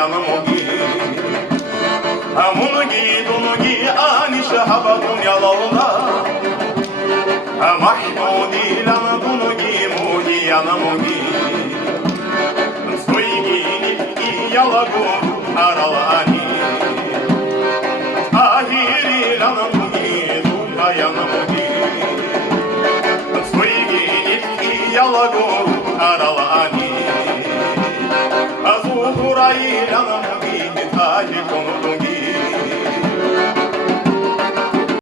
янамоги амуноги дуноги аниша хабатун ялауна махмуди лана дуноги моги янамоги сойги нитки ялагу аралани ахири лана дуги дука янамоги сойги нитки ялагу аралани Azul por aí, lá na manguinha, tá de como